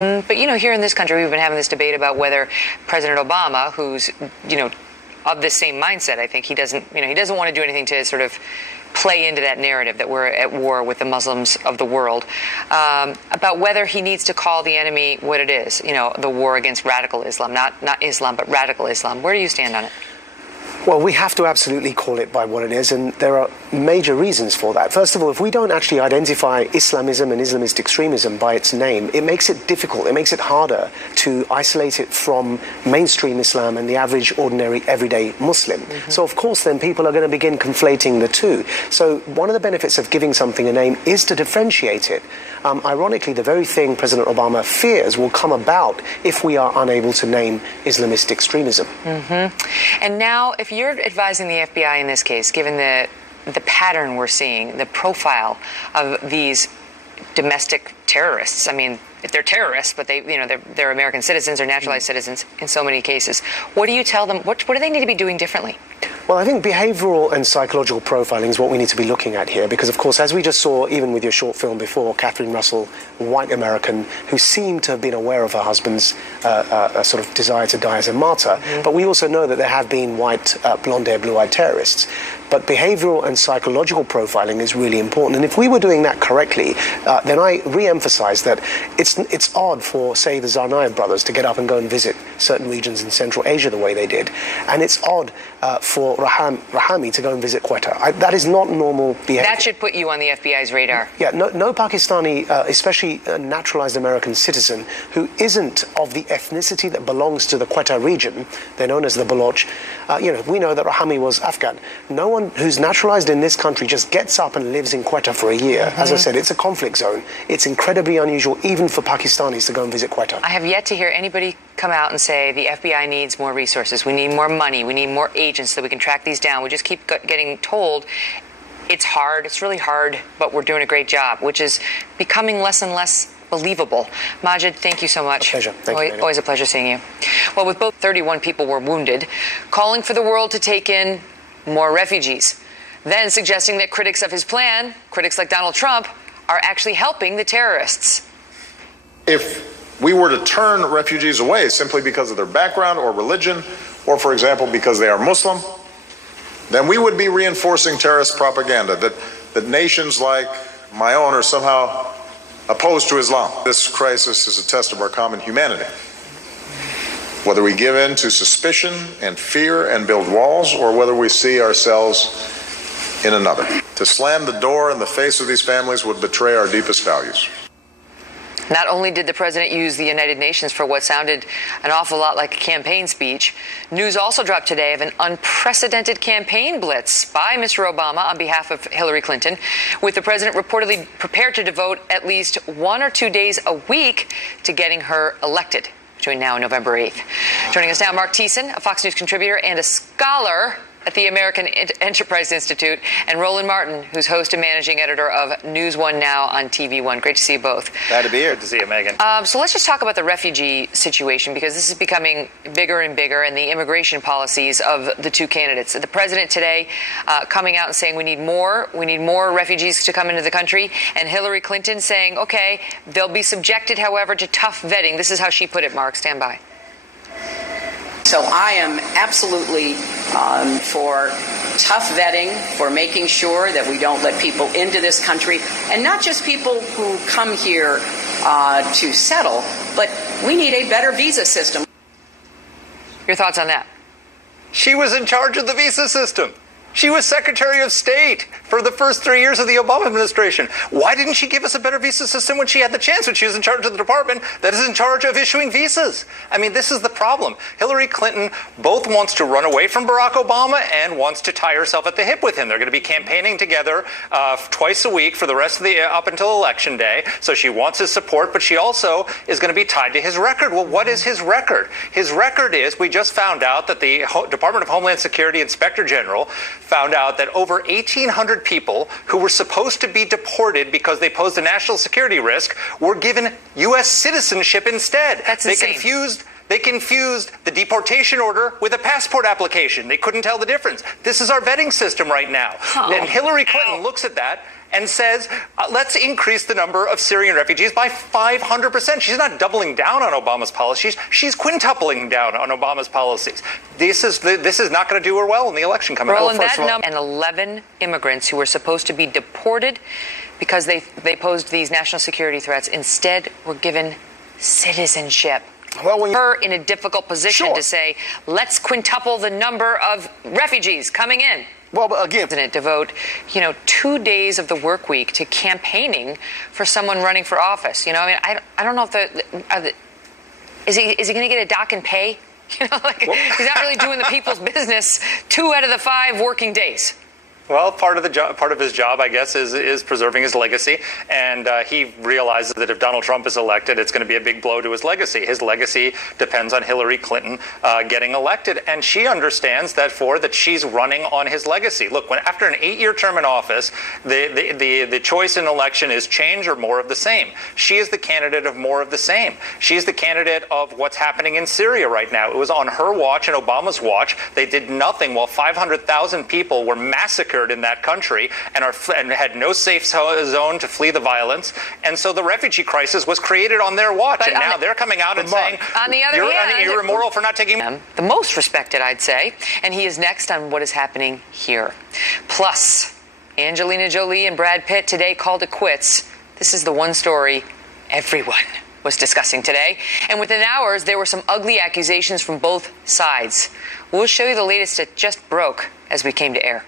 But, here in this country, we've been having this debate about whether President Obama, who's, of this same mindset, I think he doesn't want to do anything to sort of play into that narrative that we're at war with the Muslims of the world, about whether he needs to call the enemy what it is, the war against radical Islam, not Islam, but radical Islam. Where do you stand on it? Well, we have to absolutely call it by what it is, and there are major reasons for that. First of all, if we don't actually identify Islamism and Islamist extremism by its name, it makes it difficult, it makes it harder to isolate it from mainstream Islam and the average, ordinary, everyday Muslim. So, of course, then people are going to begin conflating the two. So one of the benefits of giving something a name is to differentiate it. Ironically, the very thing President Obama fears will come about if we are unable to name Islamist extremism. And now, if you're advising the FBI in this case, given the pattern we're seeing, the profile of these domestic terrorists, I mean, if they're terrorists, but they're American citizens or naturalized citizens in so many cases, what do you tell them? What do they need to be doing differently? Well, I think behavioral and psychological profiling is what we need to be looking at here, because, of course, as we just saw, even with your short film before, Catherine Russell, white American, who seemed to have been aware of her husband's sort of desire to die as a martyr. But we also know that there have been white, blonde-haired, blue-eyed terrorists. But behavioral and psychological profiling is really important. And if we were doing that correctly, then I re-emphasize that it's odd for, say, the Tsarnaev brothers to get up and go and visit certain regions in Central Asia the way they did. And it's odd for Rahami to go and visit Quetta. That is not normal behavior. That should put you on the FBI's radar. Yeah, no Pakistani, especially a naturalized American citizen who isn't of the ethnicity that belongs to the Quetta region, they're known as the Baloch. We know that Rahami was Afghan. No one who's naturalized in this country just gets up and lives in Quetta for a year. As I said, it's a conflict zone. It's incredibly unusual even for Pakistanis to go and visit Quetta. I have yet to hear anybody come out and say the FBI needs more resources. We need more money. We need more agents so we can track these down. We just keep getting told it's hard. It's really hard, but we're doing a great job, which is becoming less and less believable. Magid, thank you so much. A pleasure. Thank you. Always a pleasure seeing you. Well, with both 31 people were wounded, calling for the world to take in more refugees, then suggesting that critics of his plan, critics like Donald Trump, are actually helping the terrorists. If we were to turn refugees away simply because of their background or religion, or, for example, because they are Muslim, then we would be reinforcing terrorist propaganda that nations like my own are somehow opposed to Islam. This crisis is a test of our common humanity. Whether we give in to suspicion and fear and build walls, or whether we see ourselves in another. To slam the door in the face of these families would betray our deepest values. Not only did the president use the United Nations for what sounded an awful lot like a campaign speech, news also dropped today of an unprecedented campaign blitz by Mr. Obama on behalf of Hillary Clinton, with the president reportedly prepared to devote at least 1 or 2 days a week to getting her elected between now and November 8th. Joining us now, Mark Thiessen, a Fox News contributor and a scholar at the American Enterprise Institute, and Roland Martin, who's host and managing editor of News One Now on TV One. Great to see you both. Glad to be here. Good to see you, Megan. So let's just talk about the refugee situation, because this is becoming bigger and bigger, and the immigration policies of the two candidates. The president today coming out and saying we need more refugees to come into the country, and Hillary Clinton saying, okay, they'll be subjected, however, to tough vetting. This is how she put it, Mark. Stand by. So I am absolutely for tough vetting, for making sure that we don't let people into this country, and not just people who come here to settle, but we need a better visa system. Your thoughts on that? She was in charge of the visa system. She was Secretary of State for the first 3 years of the Obama administration. Why didn't she give us a better visa system when she had the chance, when she was in charge of the department that is in charge of issuing visas? I mean, this is the problem. Hillary Clinton both wants to run away from Barack Obama and wants to tie herself at the hip with him. They're going to be campaigning together twice a week for the rest of the up until Election Day. So she wants his support, but she also is going to be tied to his record. Well, what is his record? His record is, we just found out that the Department of Homeland Security Inspector General found out that over 1,800 people who were supposed to be deported because they posed a national security risk were given U.S. citizenship instead. That's insane. They confused the deportation order with a passport application. They couldn't tell the difference. This is our vetting system right now. Oh. And Hillary Clinton looks at that and says, let's increase the number of Syrian refugees by 500%. She's not doubling down on Obama's policies. She's quintupling down on Obama's policies. This is not going to do her well in the election coming up. Well, and that number, and 11 immigrants who were supposed to be deported because they posed these national security threats instead were given citizenship. Well, when her in a difficult position to say, let's quintuple the number of refugees coming in. Well, but again, President devote, 2 days of the work week to campaigning for someone running for office. I don't know if is he going to get a dock and pay? He's not really doing the people's business 2 out of the 5 working days. Well, part of his job, I guess, is preserving his legacy, and he realizes that if Donald Trump is elected, it's going to be a big blow to his legacy. His legacy depends on Hillary Clinton getting elected, and she understands that she's running on his legacy. Look, after an 8-year term in office, the choice in election is change or more of the same. She is the candidate of more of the same. She's the candidate of what's happening in Syria right now. It was on her watch and Obama's watch. They did nothing while 500,000 people were massacred in that country and had no safe zone to flee the violence. And so the refugee crisis was created on their watch. And now they're coming out and saying, on the other hand, you're immoral for not taking the most respected, I'd say. And he is next on what is happening here. Plus, Angelina Jolie and Brad Pitt today called it quits. This is the one story everyone was discussing today. And within hours, there were some ugly accusations from both sides. We'll show you the latest that just broke as we came to air.